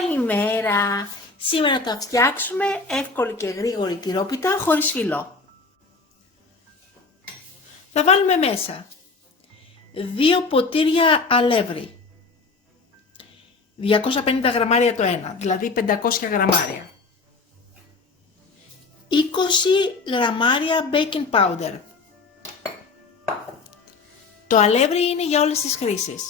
Καλημέρα! Σήμερα θα φτιάξουμε εύκολη και γρήγορη τυρόπιτα χωρίς φυλλό. Θα βάλουμε μέσα 2 ποτήρια αλεύρι, 250 γραμμάρια το ένα, δηλαδή 500 γραμμάρια, 20 γραμμάρια baking powder. Το αλεύρι είναι για όλες τις χρήσεις.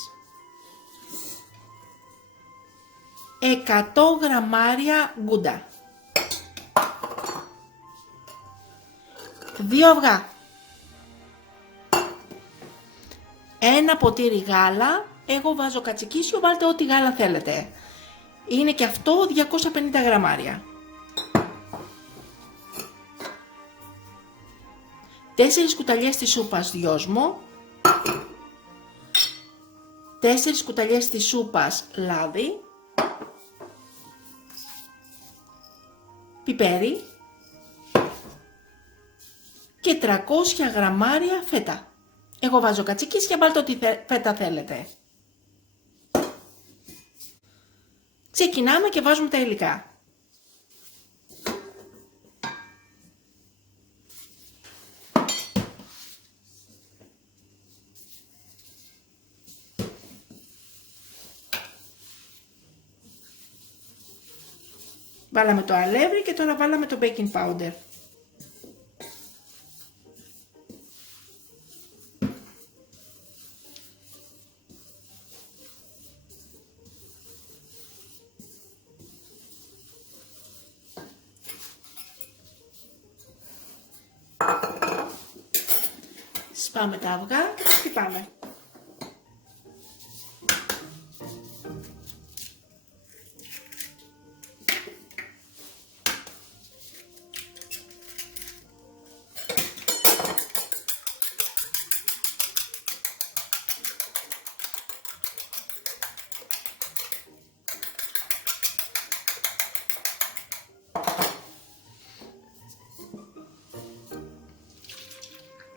100 γραμμάρια γκούντα, 2 αυγά, 1 ποτήρι γάλα, εγώ βάζω κατσικίσιο, βάλτε ό,τι γάλα θέλετε, είναι και αυτό 250 γραμμάρια, 4 κουταλιές της σούπας δυόσμο, 4 κουταλιές της σούπας λάδι, πιπέρι και 300 γραμμάρια φέτα. Εγώ βάζω κατσικίσια, βάλτε ό,τι φέτα θέλετε. Ξεκινάμε και βάζουμε τα υλικά. Βάλαμε το αλεύρι και τώρα βάλαμε το baking powder. Σπάμε τα αυγά και τα χτυπάμε.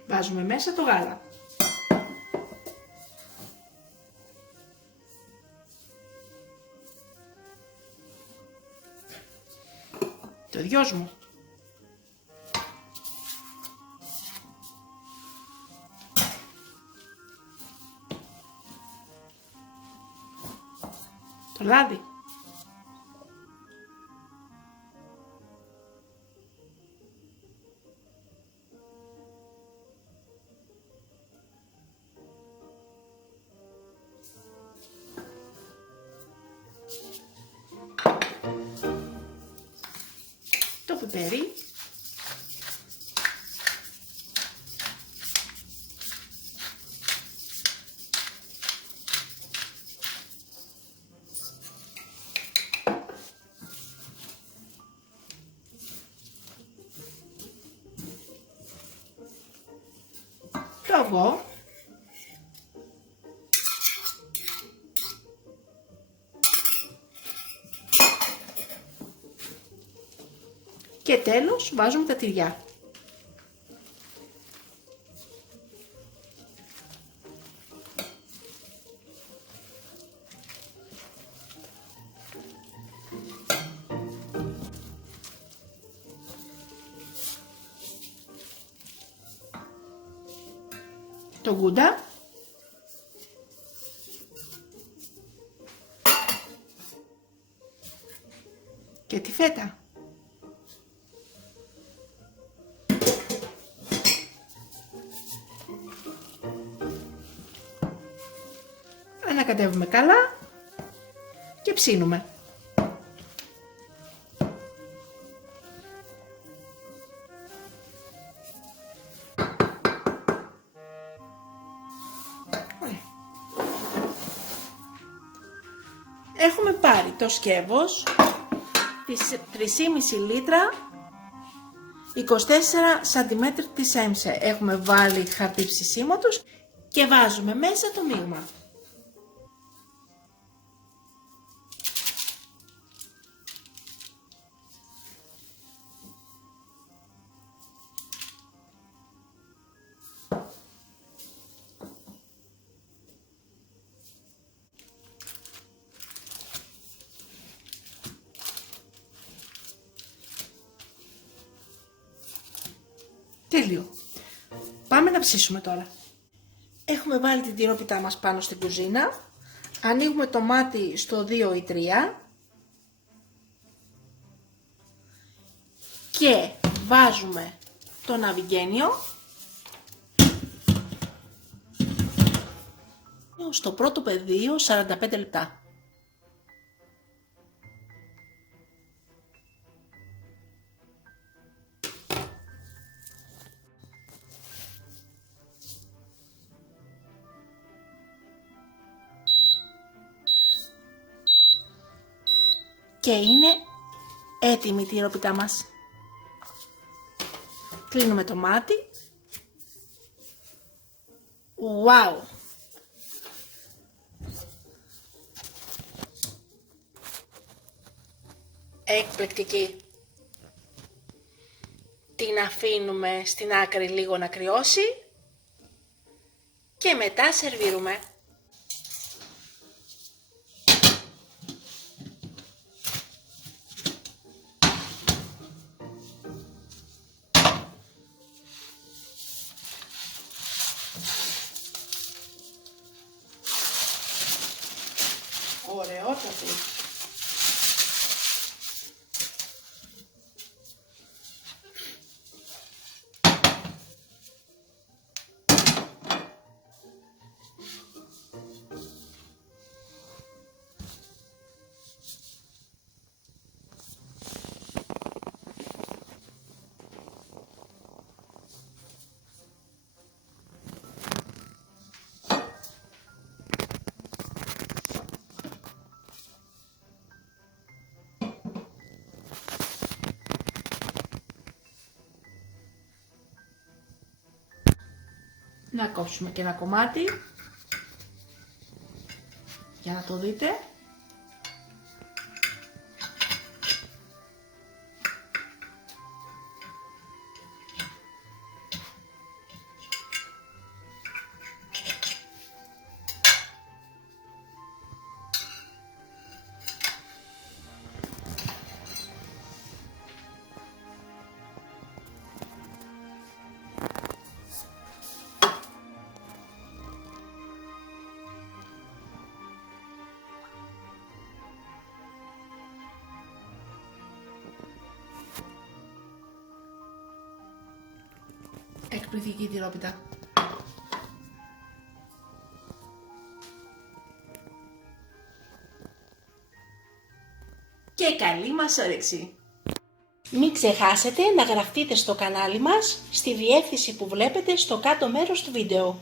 Βάζουμε μέσα το γάλα. Το δυόσμο. Το λάδι. Το πιπέρι. Το αυγό. Και τέλος βάζουμε τα τυριά. Το γκούντα. Και τη φέτα. Ανακατεύουμε καλά και ψήνουμε. Έχουμε πάρει το σκεύος της 3,5 λίτρα 24 cm της έμσε. Έχουμε βάλει χαρτί ψησίματος και βάζουμε μέσα το μείγμα. Τέλειο. Πάμε να ψήσουμε τώρα. Έχουμε βάλει την τυρόπιτά μας πάνω στην κουζίνα. Ανοίγουμε το μάτι στο 2 ή 3. Και βάζουμε το ναυγένιο στο πρώτο πεδίο 45 λεπτά. Και είναι έτοιμη η τυρόπιτά μας. Κλείνουμε το μάτι. Wow! Εκπληκτική. Την αφήνουμε στην άκρη λίγο να κρυώσει και μετά σερβίρουμε. Ωραιότατη. Να κόψουμε και ένα κομμάτι για να το δείτε. Εκπληκτική τυρόπιτα. Και καλή μας όρεξη! Μην ξεχάσετε να γραφτείτε στο κανάλι μας στη διεύθυνση που βλέπετε στο κάτω μέρος του βίντεο.